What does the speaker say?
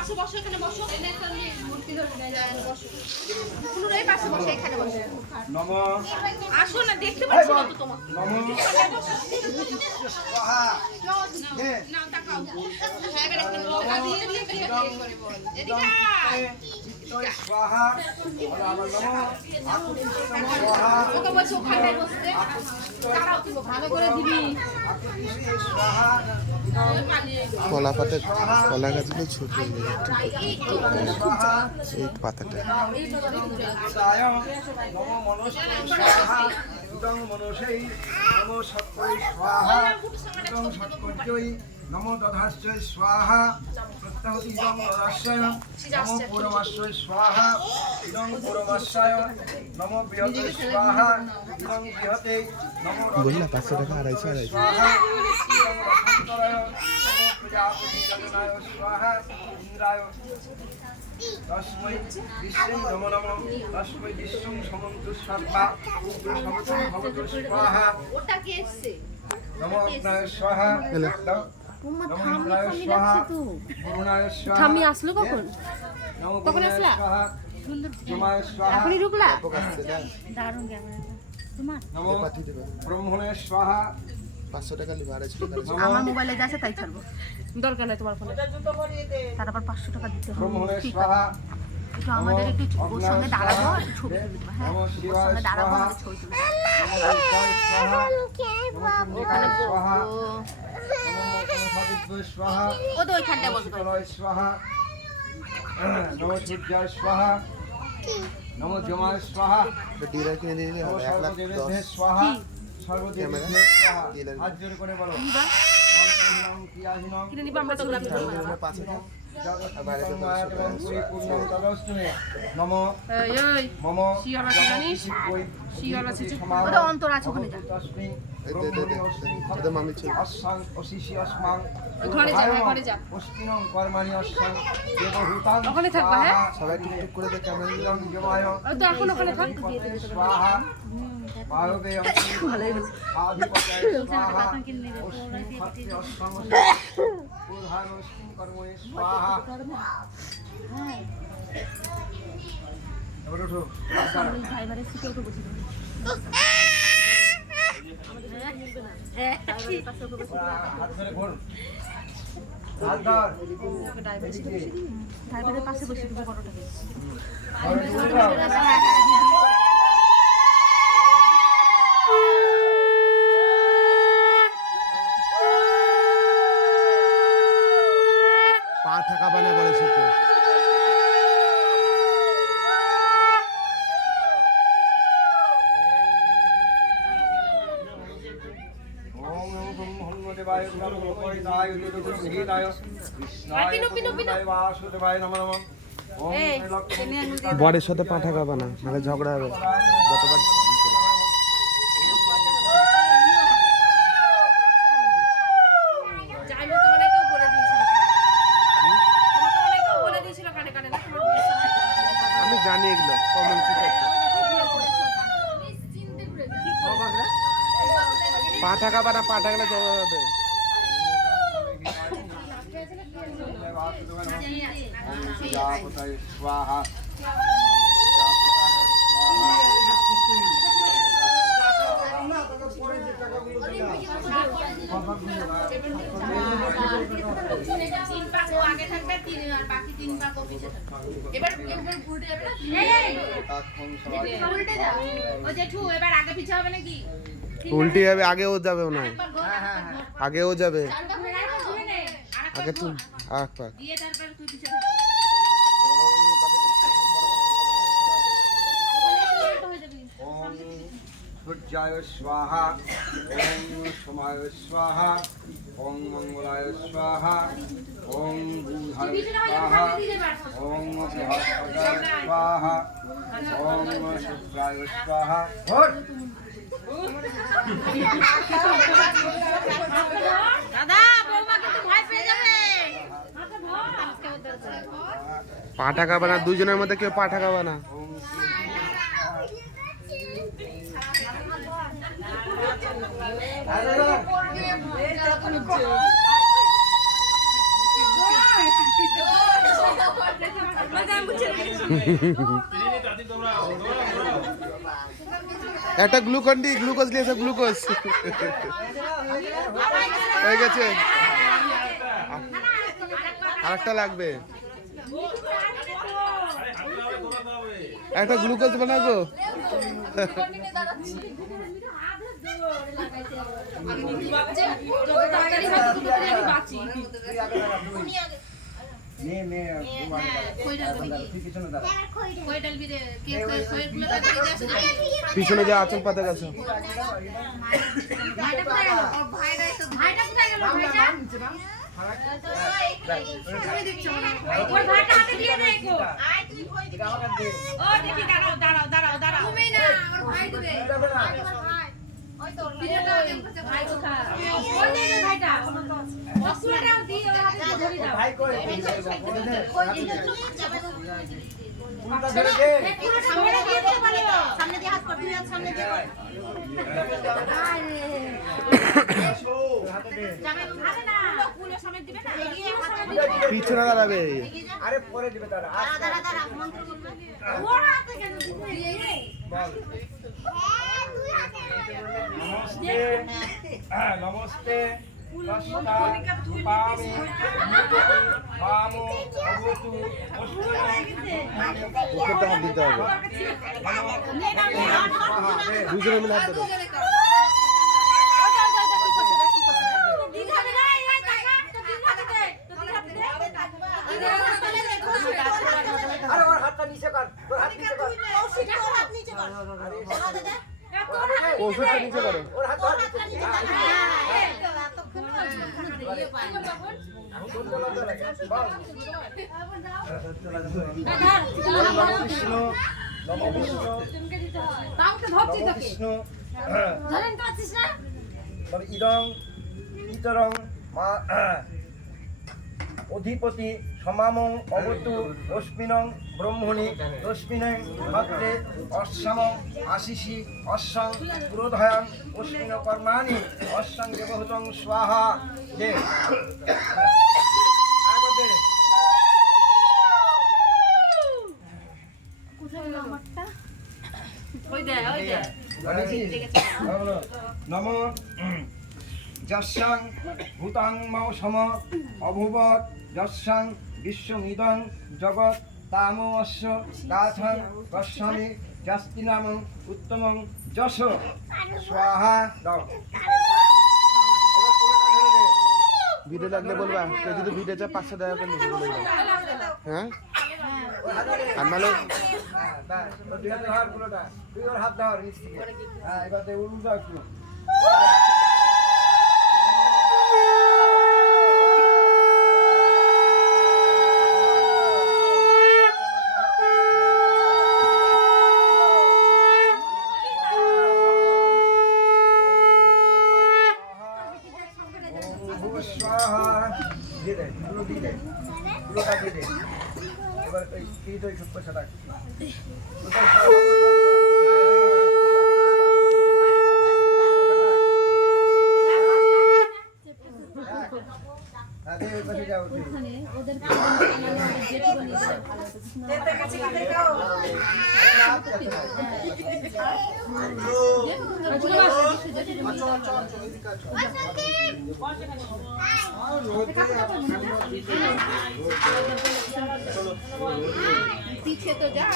পাশে বসো, এখানে বসো। মূর্তি ধরে বসো। পুনরায় পাশে বসো, এখানে বসো। নমো আসো না, দেখতে পাচ্ছি না তো তোমাকে। নমো স্বাহা না তাকাও। হ্যাঁ, এবার এখানে টাকা দিয়ে দিয়ে করে বল। এদিকে আয়। স্বাহা নমো আকুতি স্বাহা ওকে বসো, ওখানে বসতে। দাঁড়াও, তুমি ভালো করে দিবি। আকুতি স্বাহা কলা পাতা কলা গাছগুলো ছোট এই পাতাটা তায় নমো মনস্তে স্বাহা ইদং মনসৈ নমো সৎকৈ স্বাহা ইদং সৎকর্যৈ নমো দধাশ্চৈ স্বাহা প্রত্যাহতি ইদং দদাশ্চয় নমো পূর্বমাশ্চৈ স্বাহা ইদং পূর্বমাশ্চয় নমো বৃহতে স্বাহা ইদং বৃহতে নমো বললা 500 টাকা 250 স্বাহা ইদং রথন্তরায় নমো প্রজাপতি জননায় স্বাহা ইন্দ্রায় তস্मै বিশ্বং নমো নমঃ তস্मै বিশ্বং সমন্তু সর্বা উগ্র সমতং ভবতু স্বাহা ওটা কে এসছে? নমো অগ্নায় স্বাহা নমো ইন্দ্রায় স্বাহা বরুণায় স্বাহা ঠাম্মি আসলো কখন? নমো কখন বরুণায় আসলা? স্বাহা জমায় স্বাহা এখনই ঢুকলা? আসছে না দারুণ ক্যামেরা তোমার। নমো পাঠিয়ে দেবে ব্রহ্মণে স্বাহা 500 টাকা লিবা 250 টাকা আমার মোবাইলে যা আছে তাই ছাড়বো, দরকার নাই তোমার ফোনে। তার আবার 500 টাকা দিতে হবে। ব্রহ্মণে ঠিক আছে, স্বাহা একটু আমাদের একটু ওর সঙ্গে দাঁড়াবো, একটু ছবি তুলে দেবো। হ্যাঁ, নমো ওর শিবায় সঙ্গে দাঁড়াবো, স্বাহা আমাদের ছবি তুলে দেবো। নমো দুর্গায় স্বাহা নমো ওখানে চন্ডিকায় স্বাহা বসবো। নমো মহাদেবায় স্বাহা ও তো ওইখানটায় বসবে। শীতলায় স্বাহা নমো সূর্যায় স্বাহা নমো জমায় স্বাহা ডিলার কিনে দিয়ে দিলে নমো হবে 1 লাখ সর্বদেবেভ্যে 10 স্বাহা সর্বদেবেভ্যে স্বাহা ডিলার হাত জোর করে বলো দিবা? মন্ত্রহীনং ক্রিয়াহীনং কিনে নিবা, আমরা তো গ্রামে করবো না। 5000 জগৎ মায়াতং পরিপূর্ণং তদস্তুমে নমো এই এই মম শিয়ালা কি জানিস? শিয়ালা ছিচি। ওটা অন্তর আছে, ওখানে যা। এটা মামি ছিল অস্সাং অশিষি অস্মাং ঘরে যা, হ্যাঁ, ঘরে যা। অস্মিনং কর্মাণি অস্সাং দেবভূতাং ওখানে থাকবা, হ্যাঁ? সবাই টুকটুক করে দেখ ক্যামেরা ইদং জমায় ও তো এখন ওখানে থাক। স্বাহা বাহবে আধিপত্যায় স্বাহা অস্মিন অস্সাং প্রধান অস্মিন কর্মণি স্বাহা এবার ওঠো ড্রাইভারের সিটে উঠে বসে থাকো। হাত ধরে ঘোর হাত ধর ড্রাইভারের পাশে বসে থাকো, ফটোটাকে। পা টাকা বানা বলেছে তো ওম নমো ব্রহ্মদেবায় ব্রহ্মপরিদায় উদ্যোগসংহিতায় কৃষ্ণায় বাসুদেবায় নমো নমঃ ওম ত্রিলক্ষ্মী বরের সাথে পা টাকা বানা নাহলে ঝগড়া হবে যতবার আমি জানি এগুলো কমন সেন্স আছে পা টাকা বানা পা টাকা ঝগড়া হবে প্রজাপতয়ে স্বাহা উল্টে যাবে আগেও যাবে না আগেও যাবে আগে তুই আখ পাক ওম সূর্যায় স্বাহা ওম সোমায় স্বাহা ওম মঙ্গলায় স্বাহা ওম বুধায় স্বাহা ওম বৃহস্পতায় স্বাহা ওম শুক্রায় স্বাহা দাদা, বৌমা কিন্তু ভয় পেয়ে যাবে। পা টাকা বানা দুজনের মধ্যে কেউ পা টাকা বানা একটা গ্লুকন ডি গ্লুকোজ নিয়ে এসো গ্লুকোজ হয়ে গেছে আরেকটা লাগবে একটা গ্লুকোজ বানাবো পিছনে যে আঁচল পাতা গেছে পিছনে দাঁড়াবে আরে পরে দিবে তারা নমস্তে ওকে হাত দিতে হবে দুজনে মিলে হাত দেবে আরে ওর হাতটা নিচে কর ওর হাত নিচে কর ওষুধটা নিচে করো ওর হাত নিচে ইদং ইতরং অধিপতি সমামং অবতু অস্মিনং ব্রহ্মণি তস্মিনং ভদ্রে অশ্বম আশিষি অশ্বং পুরোধয়ং অস্মিন কর্মাণি অশ্বং দেবহূতং স্বাহা যে নম যস্যাং ভূতাং মৌসম অভুবৎ যস্যাং বিশ্বমিদং জগৎ তামস্য গাথং গচ্ছামি যস্তি নাম উত্তমং যশ স্বাহা দাও ভিডিও লাগলে বলবা কেউ যদি ভিডিও চায় 500 টাকা করে নেবে বলবা হ্যাঁ আর নালে তুই ওর হাত দাও হ্যাঁ এবার উল্টা একটু এবার ওই পয়সাটা पीछे तो जा